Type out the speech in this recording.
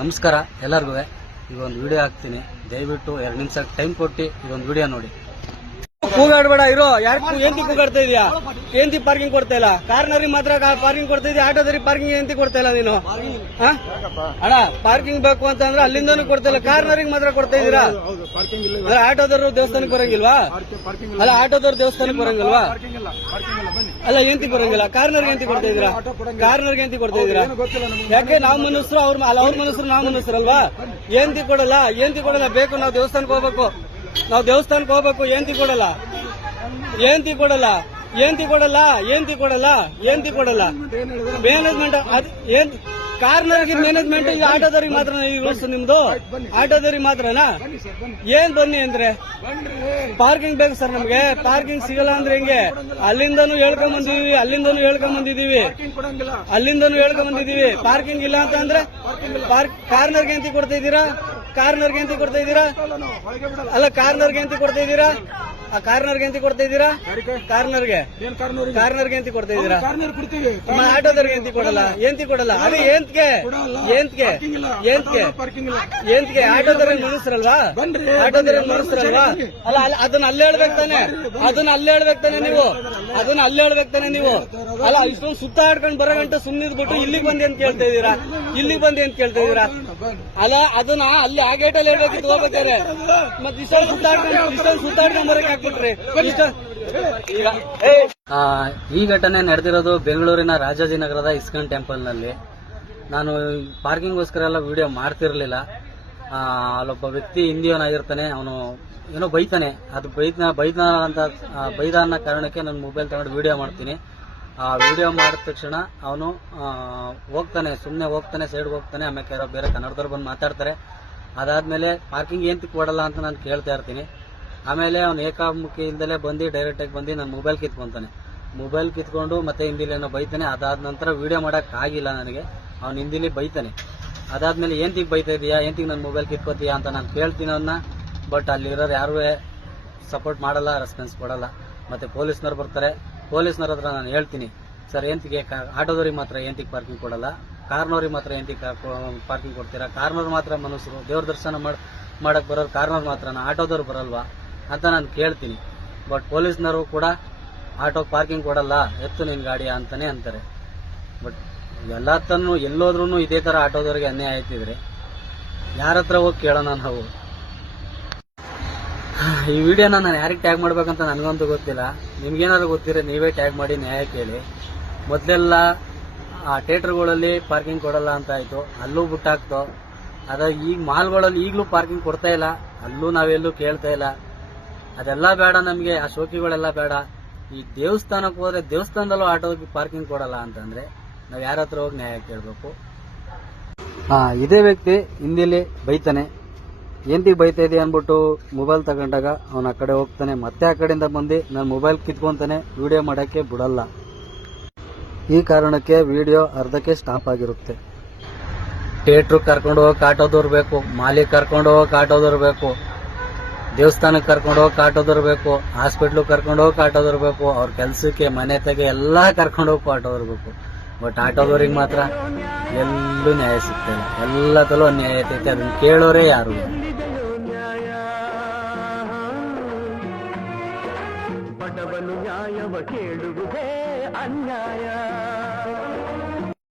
ನಮಸ್ಕಾರ ಎಲ್ಲರಿಗೂ. ಈಗ ಒಂದು ವಿಡಿಯೋ ಹಾಕ್ತೀನಿ, ದಯವಿಟ್ಟು 2 ನಿಮಿಷ ಟೈಮ್ ಕೊಟ್ಟು ಇದೊಂದು ವಿಡಿಯೋ ನೋಡಿ. ಕೂಗಾಡ್ಬೇಡ ಇರೋ. ಯಾರು ಏಂತಿ ಕೂಗಾಡ್ತಾ ಇದೀಯಾ? ಏಂತಿ ಪಾರ್ಕಿಂಗ್ ಕೊಡ್ತಾ ಇಲ್ಲ? ಕಾರ್ನರಿಗೆ ಮಾತ್ರ ಪಾರ್ಕಿಂಗ್ ಕೊಡ್ತಾ ಇದೀಯ, ಆಟೋದರಿಗೆ ಪಾರ್ಕಿಂಗ್ ಏಂತಿ ಕೊಡ್ತಾ ಇಲ್ಲ ನೀನು? ಅಣ್ಣ ಪಾರ್ಕಿಂಗ್ ಬೇಕು ಅಂತಂದ್ರೆ ಅಲ್ಲಿಂದನೂ ಕೊಡ್ತಾ ಇಲ್ಲ, ಕಾರ್ನರಿಗೆ ಮಾತ್ರ ಕೊಡ್ತಾ ಇದೀರಾ? ಆಟೋದವರು ದೇವಸ್ಥಾನಕ್ಕೆ ಬರಂಗಿಲ್ವಾ? ಅಲ್ಲ ಆಟೋದವ್ರು ದೇವಸ್ಥಾನಕ್ಕೆ ಬರಂಗಿಲ್ವಾ? ಅಲ್ಲ ಏಂತಿ ಬರಂಗಿಲ್ಲ, ಕಾರ್ನರ್ಗೆ ಎಂತಿ ಕೊಡ್ತಾ ಇದೀರಾ? ಕಾರ್ನರ್ಗೆ ಎಂತಿ ಕೊಡ್ತಾ ಇದೀರಾ? ಯಾಕೆ ನಾವು ಮನುಷ್ಯರು, ಅವ್ರ ಮನುಷ್ಯರು ನಾವು ಮನುಷ್ಯರಲ್ವಾ? ಏಂತಿ ಕೊಡಲ್ಲ, ಏಂತಿ ಕೊಡಲ್ಲ. ಬೇಕು ನಾವು ದೇವಸ್ಥಾನಕ್ಕೆ ಹೋಗ್ಬೇಕು, ನಾವು ದೇವಸ್ಥಾನಕ್ಕೆ ಹೋಗ್ಬೇಕು. ಏಂತಿ ಕೊಡಲ್ಲ, ಏಂತಿ ಕೊಡಲ್ಲ, ಏಂತಿ ಕೊಡಲ್ಲ, ಏಂತಿ ಕೊಡಲ್ಲ, ಏಂತಿ ಕೊಡಲ್ಲ. ಮ್ಯಾನೇಜ್ಮೆಂಟ್ ಏನ್ ಕಾರ್ನರ್ಗೆ ಮ್ಯಾನೇಜ್ಮೆಂಟ್ ಈಗ ಆಟೋದವ್ರಿಗೆ ಮಾತ್ರ ಈ ರೂಲ್ಸ್ ನಿಮ್ದು? ಆಟೋದವ್ರಿಗೆ ಮಾತ್ರನಾ? ಏನ್ ಬನ್ನಿ ಅಂದ್ರೆ ಪಾರ್ಕಿಂಗ್ ಬೇಕು ಸರ್, ನಮ್ಗೆ ಪಾರ್ಕಿಂಗ್ ಸಿಗಲ್ಲ ಅಂದ್ರೆ ಹೆಂಗೆ? ಅಲ್ಲಿಂದನೂ ಹೇಳ್ಕೊಂಡ್ ಬಂದಿದೀವಿ, ಅಲ್ಲಿಂದನೂ ಹೇಳ್ಕೊಂಡ್ ಬಂದಿದೀವಿ, ಅಲ್ಲಿಂದನೂ ಹೇಳ್ಕೊಂಡ್ ಬಂದಿದೀವಿ. ಪಾರ್ಕಿಂಗ್ ಇಲ್ಲ ಅಂತ ಅಂದ್ರೆ ಕಾರ್ನರ್ಗೆ ಎಂತಿ ಕೊಡ್ತಾ ಇದ್ದೀರಾ? ಕಾರ್ನರ್ಗೆ ಎಂತಿ ಕೊಡ್ತಾ ಇದ್ದೀರಾ? ಅಲ್ಲ ಕಾರ್ನರ್ಗೆ ಎಂತಿ ಕೊಡ್ತಾ ಇದ್ದೀರಾ? ಆ ಕಾರ್ನರ್ಗೆ ಎಂತಿ ಕೊಡ್ತಾ ಇದ್ದೀರಾ? ಕಾರ್ನರ್ಗೆ ಎಂತಿ ಕೊಡ್ತಾ ಇದ್ದೀರಾ? ಆಟೋದವ್ರಿಗೆ ಎಂತಿ ಕೊಡಲ್ಲ, ಎಂತಿ ಕೊಡಲ್ಲ. ಅದೇ ಏಂತ್ಗೆ ಏಂತ್ಗೆ ಏಂತ್ಗೆ ಏಂತ್ಗೆ ಆಟೋದವ್ರಿಗೆ ಮನುಷ್ಯರಲ್ವಾ? ಆಟೋದವ್ರಿಗೆ ಮನುಷ್ಯರಲ್ವಾ? ಅಲ್ಲ ಅದನ್ನ ಅಲ್ಲೇ ಹೇಳ್ಬೇಕು ತಾನೆ, ಅದನ್ನ ಅಲ್ಲೇ ಹೇಳ್ಬೇಕು ತಾನೆ ನೀವು, ಅದನ್ನ ಅಲ್ಲೇ ಹೇಳ್ಬೇಕು ತಾನೆ ನೀವು. ಅಲ್ಲ ಇಷ್ಟೊಂದು ಸುತ್ತಾಡ್ಕೊಂಡು ಬರೋ ಗಂಟೆ ಸುಮ್ಮನಿದ್ಬಿಟ್ಟು ಇಲ್ಲಿಗೆ ಬಂದಿ ಅಂತ ಕೇಳ್ತಾ ಇದ್ದೀರಾ? ಇಲ್ಲಿಗೆ ಬಂದಿ ಅಂತ ಕೇಳ್ತಾ ಇದ್ದೀರಾ? ಅಲ್ಲ ಅದನ್ನ ಅಲ್ಲಿ ಆ ಗೇಟಲ್ಲಿ ಹೇಳ್ಬೇಕಿತ್ತು ಹೋಗ್ಬೇಕಾರೆ. ಮತ್ತೆ ಇಷ್ಟೊಂದು ಸುತ್ತಾಡ್ಕೊಂಡು ಬರಕ್ ಹಾಕ್ಬಿಟ್ರಿ. ಈ ಘಟನೆ ನಡೆದಿರೋದು ಬೆಂಗಳೂರಿನ ರಾಜಾಜಿನಗರದ ಇಸ್ಕಾನ್ ಟೆಂಪಲ್ ನಲ್ಲಿ. ನಾನು ಪಾರ್ಕಿಂಗ್ಗೋಸ್ಕರ ಎಲ್ಲ ವಿಡಿಯೋ ಮಾಡ್ತಿರ್ಲಿಲ್ಲ. ಅಲ್ಲೊಬ್ಬ ವ್ಯಕ್ತಿ ಹಿಂದಿಯವನಾಗಿರ್ತಾನೆ, ಅವನು ಏನೋ ಬೈತಾನೆ. ಅದು ಬೈದ ಅನ್ನೋ ಕಾರಣಕ್ಕೆ ನನ್ನ ಮೊಬೈಲ್ ತಗೊಂಡು ವಿಡಿಯೋ ಮಾಡ್ತೀನಿ. ಆ ವಿಡಿಯೋ ಮಾಡಿದ ತಕ್ಷಣ ಅವನು ಹೋಗ್ತಾನೆ, ಸುಮ್ಮನೆ ಹೋಗ್ತಾನೆ, ಸೈಡ್ಗೆ ಹೋಗ್ತಾನೆ. ಆಮೇಲೆ ಯಾರೋ ಬೇರೆ ಕನ್ನಡದವ್ರು ಬಂದು ಮಾತಾಡ್ತಾರೆ. ಅದಾದ್ಮೇಲೆ ಪಾರ್ಕಿಂಗ್ ಏಂತ ಕೊಡಲ್ಲ ಅಂತ ನಾನು ಕೇಳ್ತಾ ಇರ್ತೀನಿ. ಆಮೇಲೆ ಅವ್ನು ಏಕಾಮುಖಿ ಇಲ್ದಲೇ ಬಂದು ಡೈರೆಕ್ಟಾಗಿ ಬಂದು ನನ್ನ ಮೊಬೈಲ್ ಕಿತ್ಕೊಂತಾನೆ. ಮೊಬೈಲ್ ಕಿತ್ಕೊಂಡು ಮತ್ತೆ ಹಿಂದಿಲಿ ಏನೋ ಬೈತಾನೆ. ಅದಾದ ನಂತರ ವಿಡಿಯೋ ಮಾಡೋಕೆ ಆಗಿಲ್ಲ ನನಗೆ, ಅವ್ನು ಹಿಂದಿಲಿ ಬೈತಾನೆ. ಅದಾದ್ಮೇಲೆ ಏಂತಿಗೆ ಬೈತಾ ಇದೀಯಾ, ಏಂತಿಗೆ ನನ್ನ ಮೊಬೈಲ್ ಕಿತ್ಕೋತೀಯಾ ಅಂತ ನಾನು ಕೇಳ್ತೀನಿ ಅವನ್ನ. ಬಟ್ ಅಲ್ಲಿರೋರು ಯಾರೂ ಸಪೋರ್ಟ್ ಮಾಡಲ್ಲ, ರೆಸ್ಪಾನ್ಸ್ ಕೊಡಲ್ಲ. ಮತ್ತೆ ಪೊಲೀಸ್ನವ್ರು ಬರ್ತಾರೆ, ಪೊಲೀಸ್ನವ್ರ ಹತ್ರ ನಾನು ಹೇಳ್ತೀನಿ, ಸರ್ ಏಂತಿಗೆ ಆಟೋದವ್ರಿಗೆ ಮಾತ್ರ ಏಂತಿಗೆ ಪಾರ್ಕಿಂಗ್ ಕೊಡಲ್ಲ, ಕಾರ್ನವ್ರಿಗೆ ಮಾತ್ರ ಏಂತಿಗೆ ಪಾರ್ಕಿಂಗ್ ಕೊಡ್ತೀರಾ? ಕಾರ್ನವ್ರು ಮಾತ್ರ ಮನುಷ್ಯರು, ದೇವ್ರ ದರ್ಶನ ಮಾಡಕ್ ಬರೋರು ಕಾರ್ನವ್ರು ಮಾತ್ರನಾ, ಆಟೋದವ್ರು ಬರಲ್ವಾ ಅಂತ ನಾನು ಕೇಳ್ತೀನಿ. ಬಟ್ ಪೊಲೀಸ್ನವರು ಕೂಡ ಆಟೋಗೆ ಪಾರ್ಕಿಂಗ್ ಕೊಡಲ್ಲ, ಎತ್ತು ನಿನ್ ಗಾಡಿ ಅಂತಾನೆ ಅಂತಾರೆ. ಬಟ್ ಎಲ್ಲತನ್ನು ಎಲ್ಲೋದ್ರೂ ಇದೇ ತರ ಆಟೋದವ್ರಿಗೆ ಅನ್ಯಾಯ ಆಯ್ತಿದ್ರೆ ಯಾರ ಹತ್ರ ಹೋಗಿ ಕೇಳೋಣ ನಾವು? ಈ ವಿಡಿಯೋನ ನಾನು ಯಾರಿಗೆ ಟ್ಯಾಗ್ ಮಾಡ್ಬೇಕಂತ ನನಗಂತೂ ಗೊತ್ತಿಲ್ಲ. ನಿಮ್ಗೇನಾದ್ರು ಗೊತ್ತಿದ್ರೆ ನೀವೇ ಟ್ಯಾಗ್ ಮಾಡಿ ನ್ಯಾಯ ಕೇಳಿ. ಮೊದಲೆಲ್ಲ ಆ ಥಿಯೇಟರ್ಗಳಲ್ಲಿ ಪಾರ್ಕಿಂಗ್ ಕೊಡಲ್ಲ ಅಂತ ಆಯ್ತು, ಅಲ್ಲೂ ಬಿಟ್ಟಾಕ್ತು. ಅದ ಈಗ ಮಾಲ್ಗಳಲ್ಲಿ ಈಗಲೂ ಪಾರ್ಕಿಂಗ್ ಕೊಡ್ತಾ ಇಲ್ಲ, ಅಲ್ಲೂ ನಾವೆಲ್ಲೂ ಕೇಳ್ತಾ ಇಲ್ಲ. ಅದೆಲ್ಲ ಬೇಡ ನಮಗೆ, ಆ ಶೋಕಿಗಳೆಲ್ಲ ಬೇಡ. ಈ ದೇವಸ್ಥಾನಕ್ಕೆ ಹೋದ್ರೆ ದೇವಸ್ಥಾನದಲ್ಲೂ ಆಟೋಗೆ ಪಾರ್ಕಿಂಗ್ ಕೊಡಲ್ಲ ಅಂತಂದ್ರೆ ನಾವ್ ಯಾರ ಹತ್ರ ಹೋಗಿ ನ್ಯಾಯ ಕೇಳಬೇಕು? ಇದೇ ವ್ಯಕ್ತಿ ಹಿಂದಿಲಿ ಬೈತಾನೆ, ಏಂತಿಗೆ ಬೈತಾ ಇದೆ ಅನ್ಬಿಟ್ಟು ಮೊಬೈಲ್ ತಗೊಂಡಾಗ ಅವನ ಆ ಕಡೆ ಹೋಗ್ತಾನೆ, ಮತ್ತೆ ಆ ಕಡೆಯಿಂದ ಬಂದು ನನ್ನ ಮೊಬೈಲ್ ಕಿತ್ಕೊಂತಾನೆ, ವಿಡಿಯೋ ಮಾಡಕ್ಕೆ ಬಿಡಲ್ಲ. ಈ ಕಾರಣಕ್ಕೆ ವಿಡಿಯೋ ಅರ್ಧಕ್ಕೆ ಸ್ಟಾಪ್ ಆಗಿರುತ್ತೆ. ಥಿಯೇಟ್ರಿಗೆ ಕರ್ಕೊಂಡು ಹೋಗಕ್ಕೆ ಆಟೋದವ್ರು ಬೇಕು, ಮಾಲಿಗೆ ಕರ್ಕೊಂಡು ಹೋಗಕ್ಕೆ ಆಟೋದವ್ರು ಬೇಕು, ದೇವಸ್ಥಾನಕ್ಕೆ ಕರ್ಕೊಂಡು ಹೋಗಕ್ಕೆ ಆಟೋದವ್ರು ಬೇಕು, ಹಾಸ್ಪಿಟ್ಲಿಗೆ ಕರ್ಕೊಂಡು ಹೋಗಕ್ಕೆ ಆಟೋದವ್ರು ಬೇಕು, ಅವ್ರ ಕೆಲ್ಸಕ್ಕೆ ಮನೆ ತೆಗೆ ಎಲ್ಲಾ ಕರ್ಕೊಂಡು ಹೋಗಕ್ಕೂ ಆಟೋದವ್ರು ಬೇಕು. ಬಟ್ ಆಟೋದವ್ರಿಗೆ ಮಾತ್ರ ಎಲ್ಲೂ ನ್ಯಾಯ ಸಿಗ್ತಿಲ್ಲ, ಎಲ್ಲದಲ್ಲೂ ಅನ್ಯಾಯ ಐತೈತೆ. ಅದನ್ನ ಕೇಳೋರೇ ಯಾರು? ಬಡವನು ನ್ಯಾಯವ ಕೇಳುವುದೇ ಅನ್ಯಾಯ.